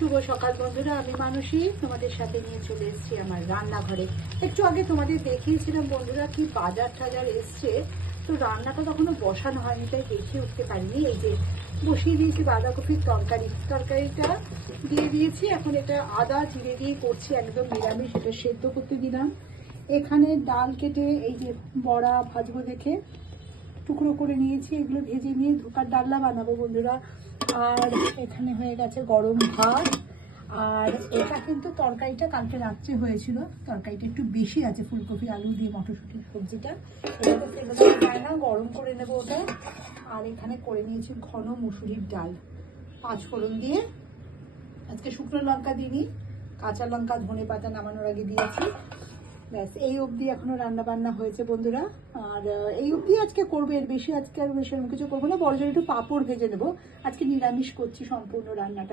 শুভ সকাল বন্ধুরা, আমি মানসী তোমাদের সাথে নিয়ে চলে এসেছি আমার রান্নাঘরে। একটু আগে তোমাদের দেখিয়েছিলাম বন্ধুরা কি বাজার টাজার এসছে, তো রান্নাটা তখনও বসানো হয়নি তাই দেখিয়ে উঠতে পারিনি। এই যে বসিয়ে দিয়েছি বাঁধাকপির তরকারিটা দিয়ে দিয়েছি। এখন এটা আদা জিরে দিয়ে করছি, একদম নিরামিষ। এটা সেদ্ধ করতে দিলাম। এখানে ডাল কেটে এই যে বড়া ভাজবো দেখে টুকরো করে নিয়েছি, এগুলো ভেজে নিয়ে ধোকার ডালনা বানাবো বন্ধুরা। আর এখানে হয়ে গেছে গরম ভাত। আর এটা কিন্তু তরকারিটা কালকে রাত্রে হয়েছিল, তরকারিটা একটু বেশি আছে, ফুলকপি আলু দিয়ে মটরশুঁটির সবজিটা। এটা তো ফেলে দেওয়া যায় না, গরম করে নেবো ওটা। আর এখানে করে নিয়েছি ঘন মুসুরির ডাল, 5 ফোড়ন দিয়ে। আজকে শুকনো লঙ্কা দিইনি, কাঁচা লঙ্কা ধনে পাতা নামানোর আগে দিয়েছি। ব্যাস, এই অবধি এখনো রান্না বান্না হয়েছে বন্ধুরা। আর এই অবধি আজকে করবো, এর বেশি আজকে আর বেশি কিছু করবো না। বড় জোর একটু পাঁপড় ভেজে নেবো। আজকে নিরামিষ করছি সম্পূর্ণ রান্নাটা।